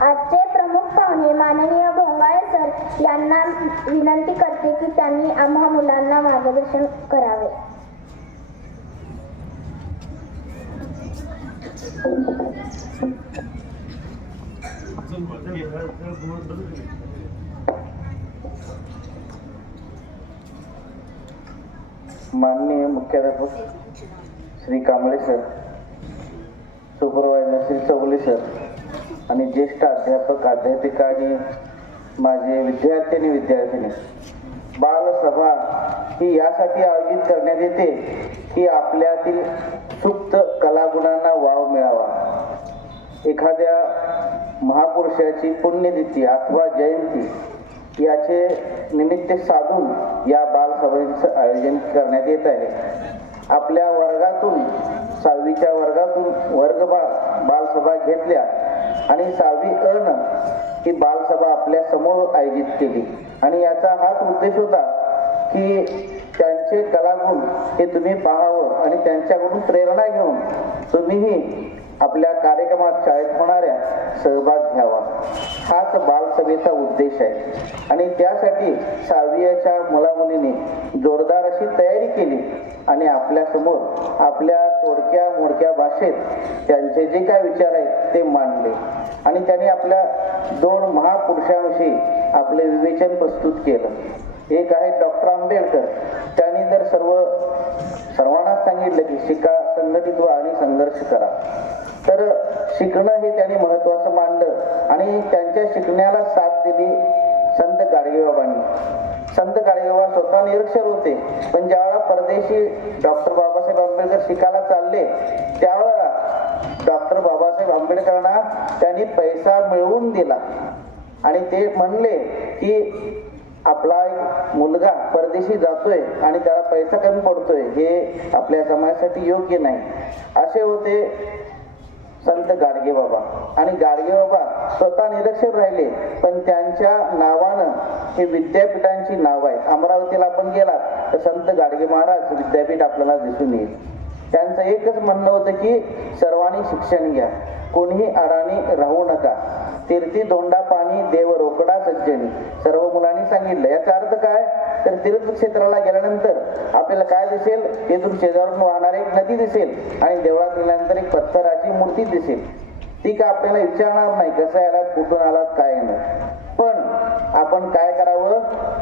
आजचे प्रमुख पाहुणे माननीय भोंगाळे सर यांना विनंती करते की त्यांनी आम्हा मुलांना मार्गदर्शन करावे. माननीय मुख्याध्यापक Shri Kamble sir supervisor Shri Chougale sir आणि ज्येष्ठ अध्यापक अध्यापिका आणि माझे विद्यार्थी आणि विद्यार्थिनी. बालसभा ही यासाठी आयोजित करण्यात येते की आपल्यातील सुप्त कलागुणांना वाव मिळावा. एखाद्या महापुरुषाची पुण्यतिथी अथवा जयंती याचे निमित्त साधून या बालसभेचं आयोजन करण्यात येत आहे. आपल्या वर्गातून सहावीच्या वर्गातून वर्गबा बालसभा घेतल्या आणि सहावी अन ही बालसभा आपल्यासमोर आयोजित केली. आणि याचा हाच उद्देश होता की त्यांचे कलागुण हे तुम्ही पाहावं आणि त्यांच्याकडून प्रेरणा घेऊन तुम्हीही आपल्या कार्यक्रमात शाळेत होणाऱ्या सहभाग घ्यावा. हाच बालसभेचा उद्देश आहे. आणि त्यासाठी सहावीच्या मुलामुलीने जोरदार अशी तयारी केली. आणि आपल्यासमोर आपल्या तोडक्या मोडक्या भाषेत त्यांचे जे काय विचार आहेत ते मांडले. आणि त्यांनी आपल्या दोन महापुरुषांविषयी आपले विवेचन प्रस्तुत केलं. एक आहे डॉक्टर आंबेडकर. त्यांनी तर सर्व सर्वांनाच सांगितलं की शिका संघटित व्हा आणि संघर्ष करा. तर शिकणं हे त्यांनी महत्वाचं मांडलं आणि त्यांच्या शिकण्याला साथ दिली संत गाडगेबाबांनी. संत गाडगेबाबा स्वतः निरक्षर होते पण ज्यावेळेला परदेशी डॉक्टर बाबासाहेब आंबेडकर शिकायला चालले त्यावेळेला डॉक्टर बाबासाहेब आंबेडकरांना त्यांनी पैसा मिळवून दिला. आणि ते म्हणले की आपला एक मुलगा परदेशी जातोय आणि त्याला पैसा कमी पडतोय हे आपल्या समाजासाठी योग्य नाही. असे होते संत गाडगे बाबा. आणि गाडगे बाबा स्वतः निरक्षर राहिले पण त्यांच्या नावानं हे विद्यापीठांची नाव आहेत. अमरावतीला आपण गेलात तर संत गाडगे महाराज विद्यापीठ आपल्याला दिसून येईल. त्यांचं एकच म्हणणं होतं की सर्वांनी शिक्षण घ्या. कोणीही अडाणी राहू नका. तीर्थी धोंडा पाणी देव रोकडा सज्जनी. सर्व मुलांनी सांगितलं. याचा अर्थ काय? तर तीर्थ क्षेत्राला गेल्यानंतर आपल्याला काय दिसेल? तेथून शेजारून वाहणारी एक नदी दिसेल आणि देवळात गेल्यानंतर एक पत्थराची मूर्ती दिसेल. ती का आपल्याला विचारणार नाही कसं आलात कुठून आलात काय येणार पण आपण काय करावं?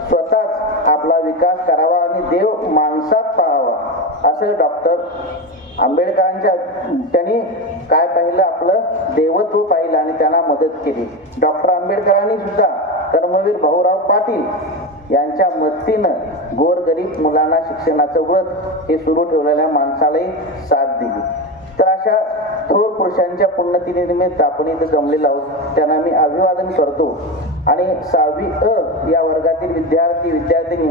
स्वतःच आपला विकास करावा आणि देव माणसात पाहावा. असं डॉक्टर आंबेडकरांच्या त्यांनी काय पाहिलं? आपलं देवत्व पाहिलं आणि त्यांना मदत केली. डॉक्टर आंबेडकरांनी सुद्धा कर्मवीर भाऊराव पाटील यांच्या मदतीनं गोरगरीब मुलांना शिक्षणाचं व्रत हे सुरू ठेवलेल्या माणसालाही साथ दिली. तर अशा थोर पुरुषांच्या पुण्यतिनिमित्त आपण इथं जमलेलो आहोत. त्यांना मी अभिवादन करतो. आणि सहावी अ या वर्गातील विद्यार्थी विद्यार्थिनी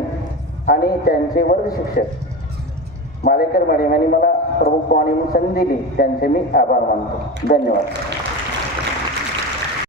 आणि त्यांचे वर्ग शिक्षक मालेकर मॅडम यांनी मला प्रमुख पाहुणे म्हणून संधी दिली. त्यांचे मी आभार मानतो. धन्यवाद.